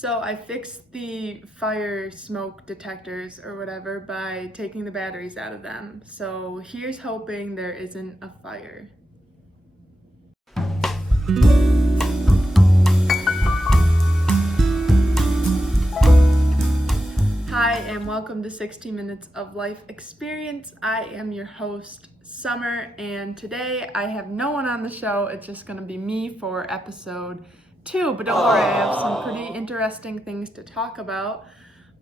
So I fixed the fire smoke detectors or whatever by taking the batteries out of them. So here's hoping there isn't a fire. Hi and welcome to 60 Minutes of Life Experience. I am your host, Summer, and today I have no one on the show. It's just gonna be me for episode 2, but don't worry, I have some pretty interesting things to talk about.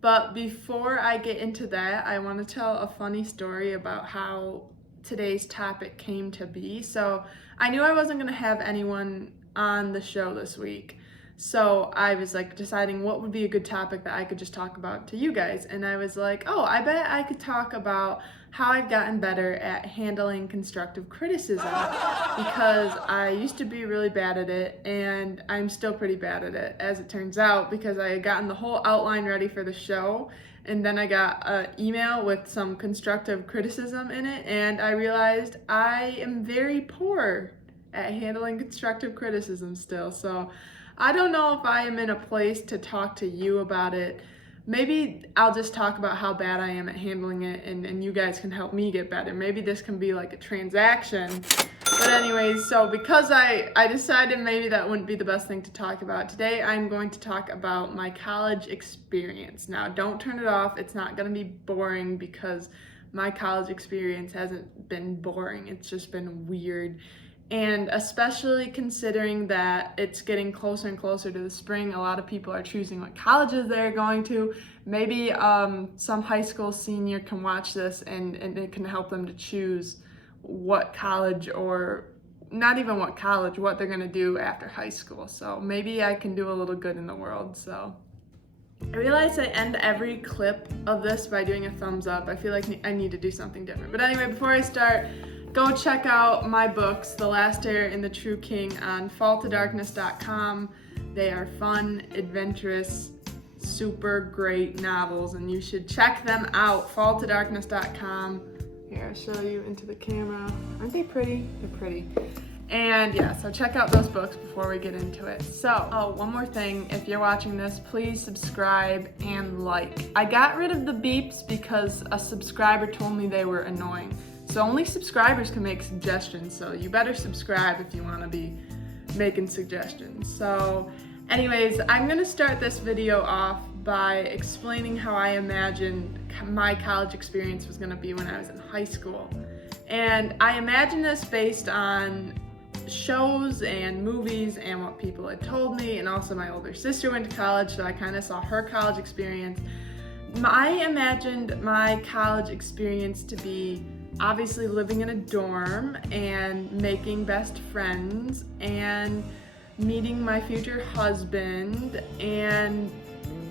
But before I get into that, I want to tell a funny story about how today's topic came to be. So I knew I wasn't going to have anyone on the show this week. So I was deciding what would be a good topic that I could just talk about to you guys. And I was like, oh, I bet I could talk about how I've gotten better at handling constructive criticism, because I used to be really bad at it, and I'm still pretty bad at it, as it turns out, because I had gotten the whole outline ready for the show, and then I got an email with some constructive criticism in it, and I realized I am very poor at handling constructive criticism still. So I don't know if I am in a place to talk to you about it. Maybe I'll just talk about how bad I am at handling it, and you guys can help me get better. Maybe this can be like a transaction. But anyways, so because I decided maybe that wouldn't be the best thing to talk about, today I'm going to talk about my college experience. Now, don't turn it off. It's not going to be boring, because my college experience hasn't been boring. It's just been weird. And especially considering that it's getting closer and closer to the spring, a lot of people are choosing what colleges they're going to. Maybe some high school senior can watch this and it can help them to choose what college, or not even what college, what they're gonna do after high school. So maybe I can do a little good in the world. So I realize I end every clip of this by doing a thumbs up. I feel like I need to do something different. But anyway, before I start, go check out my books, The Last Heir and The True King, on falltodarkness.com. They are fun, adventurous, super great novels, and you should check them out, falltodarkness.com. Here, I'll show you into the camera. Aren't they pretty? They're pretty. And yeah, so check out those books before we get into it. So, oh, one more thing. If you're watching this, please subscribe and like. I got rid of the beeps because a subscriber told me they were annoying. So only subscribers can make suggestions, so you better subscribe if you want to be making suggestions. So anyways, I'm going to start this video off by explaining how I imagined my college experience was going to be when I was in high school. And I imagine this based on shows and movies and what people had told me, and also my older sister went to college, so I kind of saw her college experience. I imagined my college experience to be obviously living in a dorm and making best friends and meeting my future husband and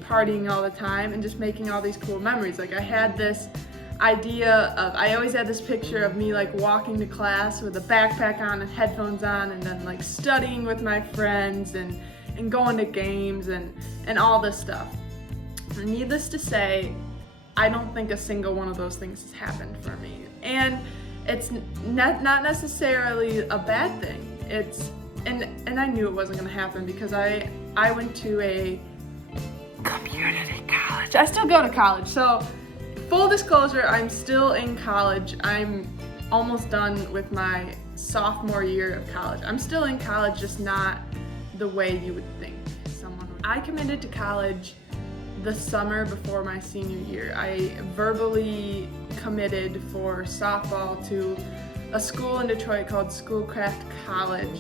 partying all the time and just making all these cool memories. I had this idea of, I always had this picture of me walking to class with a backpack on and headphones on, and then studying with my friends and going to games and all this stuff. And needless to say, I don't think a single one of those things has happened for me. And it's not necessarily a bad thing. And I knew it wasn't gonna happen, because I went to a community college. I still go to college. So full disclosure, I'm still in college. I'm almost done with my sophomore year of college. I'm still in college, just not the way you would think someone would. I committed to college the summer before my senior year. I verbally committed for softball to a school in Detroit called Schoolcraft College.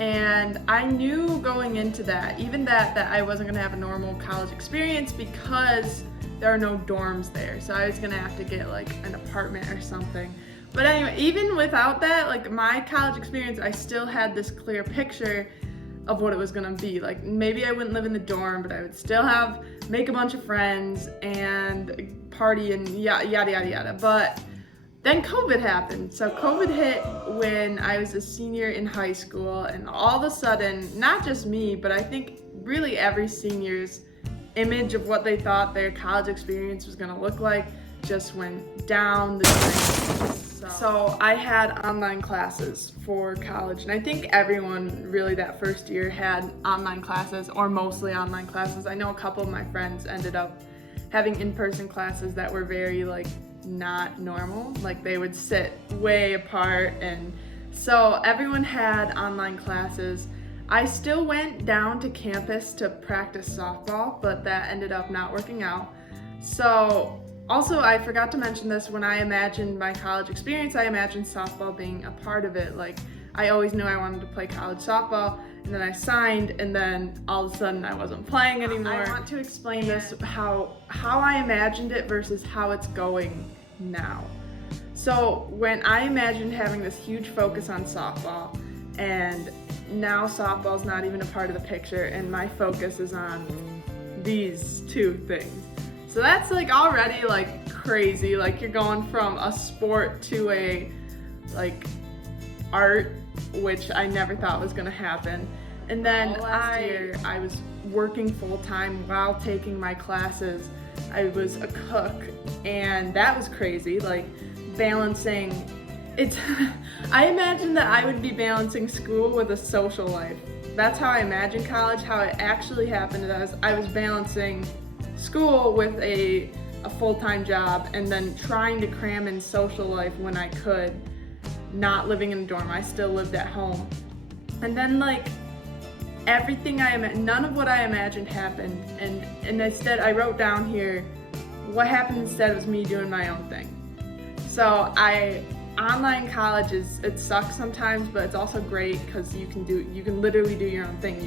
And I knew going into that, even that I wasn't gonna have a normal college experience, because there are no dorms there. So I was gonna have to get an apartment or something. But anyway, even without that, my college experience, I still had this clear picture of what it was gonna be. Maybe I wouldn't live in the dorm, but I would still make a bunch of friends and party and yada yada yada. But then COVID happened. So COVID hit when I was a senior in high school, and all of a sudden, not just me, but I think really every senior's image of what they thought their college experience was gonna look like just went down the drain. So I had online classes for college, and I think everyone really that first year had online classes, or mostly online classes. I know a couple of my friends ended up having in-person classes that were very not normal. Like they would sit way apart, and so everyone had online classes. I still went down to campus to practice softball, but that ended up not working out. So also, I forgot to mention this, when I imagined my college experience, I imagined softball being a part of it. Like, I always knew I wanted to play college softball, and then I signed, and then all of a sudden I wasn't playing anymore. I want to explain this, how I imagined it versus how it's going now. So when I imagined having this huge focus on softball, and now softball's not even a part of the picture, and my focus is on these two things. So that's already crazy. You're going from a sport to a art, which I never thought was gonna happen. And then last year I was working full time while taking my classes. I was a cook, and that was crazy. Balancing it's I imagined that I would be balancing school with a social life. That's how I imagined college. How it actually happened is I was balancing school with a full-time job, and then trying to cram in social life when I could, not living in a dorm. I still lived at home. And then everything none of what I imagined happened, and instead I wrote down here what happened instead was me doing my own thing. So online college it sucks sometimes, but it's also great because you can literally do your own thing.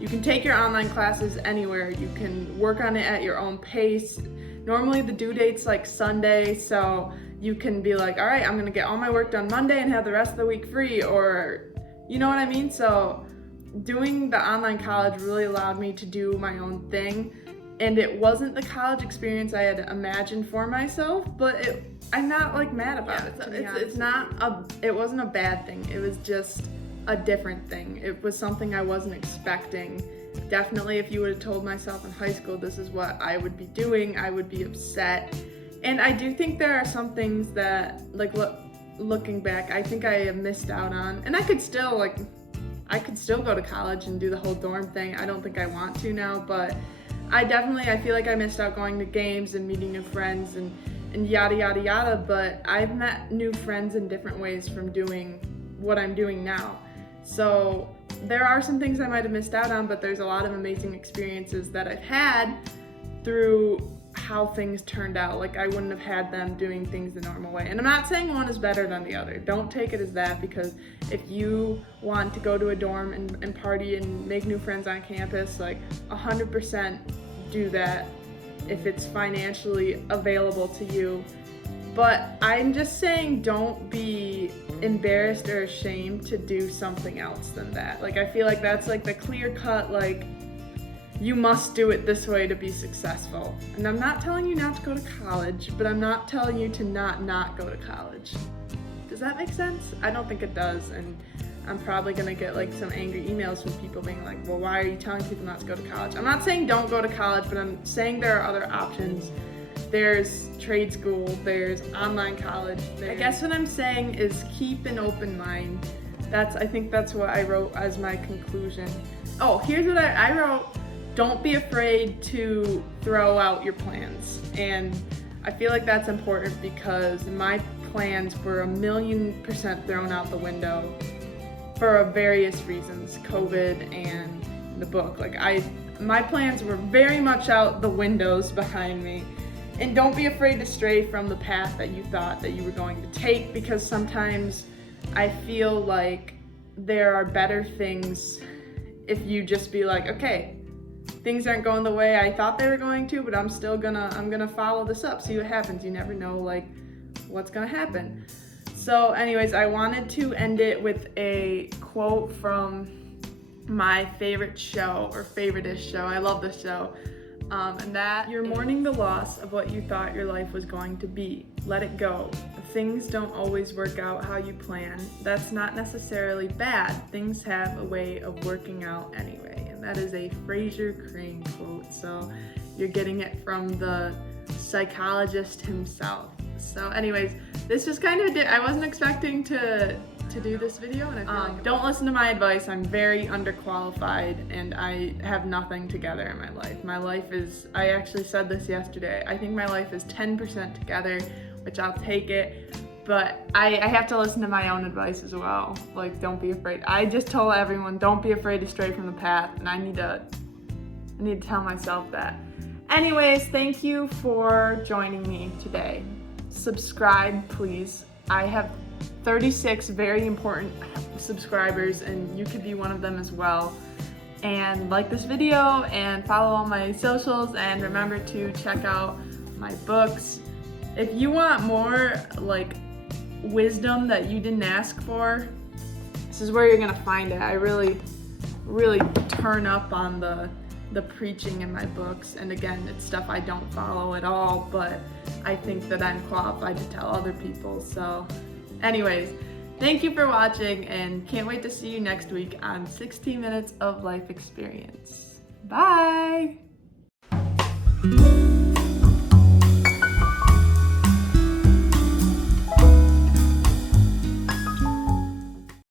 You can take your online classes anywhere. You can work on it at your own pace. Normally the due date's Sunday, so you can be all right, I'm gonna get all my work done Monday and have the rest of the week free, or you know what I mean? So doing the online college really allowed me to do my own thing, and it wasn't the college experience I had imagined for myself, but I'm not mad about it. It wasn't a bad thing. It was just a different thing. It was something I wasn't expecting. Definitely, if you would have told myself in high school this is what I would be doing, I would be upset. And I do think there are some things that, looking back, I think I have missed out on. And I could still go to college and do the whole dorm thing. I don't think I want to now, but I feel like I missed out going to games and meeting new friends and yada yada yada. But I've met new friends in different ways from doing what I'm doing now. So there are some things I might have missed out on, but there's a lot of amazing experiences that I've had through how things turned out. I wouldn't have had them doing things the normal way. And I'm not saying one is better than the other. Don't take it as that, because if you want to go to a dorm and party and make new friends on campus, 100% do that if it's financially available to you. But I'm just saying, don't be embarrassed or ashamed to do something else than that. I feel like that's the clear cut, you must do it this way to be successful. And I'm not telling you not to go to college, but I'm not telling you to not go to college. Does that make sense? I don't think it does, and I'm probably gonna get some angry emails from people being well, why are you telling people not to go to college? I'm not saying don't go to college, but I'm saying there are other options. There's trade school, there's online college. I guess what I'm saying is keep an open mind. I think that's what I wrote as my conclusion. Oh, here's what I wrote. Don't be afraid to throw out your plans. And I feel like that's important because my plans were 1,000,000% thrown out the window for various reasons, COVID and the book. My plans were very much out the windows behind me. And don't be afraid to stray from the path that you thought that you were going to take, because sometimes I feel like there are better things if you just be okay, things aren't going the way I thought they were going to, but I'm gonna follow this up, see what happens. You never know what's gonna happen. So anyways, I wanted to end it with a quote from my favorite show, or favorite-ish show. I love this show. And that you're mourning the loss of what you thought your life was going to be. Let it go. Things don't always work out how you plan. That's not necessarily bad. Things have a way of working out anyway. And that is a Fraser Crane quote. So you're getting it from the psychologist himself. So anyways, this just kind of I wasn't expecting to do this video, and I feel like don't listen to my advice. I'm very underqualified and I have nothing together in my life. My life is, I actually said this yesterday, I think my life is 10% together, which I'll take it, but I have to listen to my own advice as well. Like, don't be afraid. I just told everyone, don't be afraid to stray from the path, and I need to tell myself that. Anyways, thank you for joining me today. Subscribe, please. I have 36 very important subscribers, and you could be one of them as well. And like this video and follow all my socials, and remember to check out my books. If you want more like wisdom that you didn't ask for, this is where you're gonna find it. I really turn up on the preaching in my books, and again, it's stuff I don't follow at all, but I think that I'm qualified to tell other people. So anyways, thank you for watching, and can't wait to see you next week on 60 Minutes of Life Experience. Bye!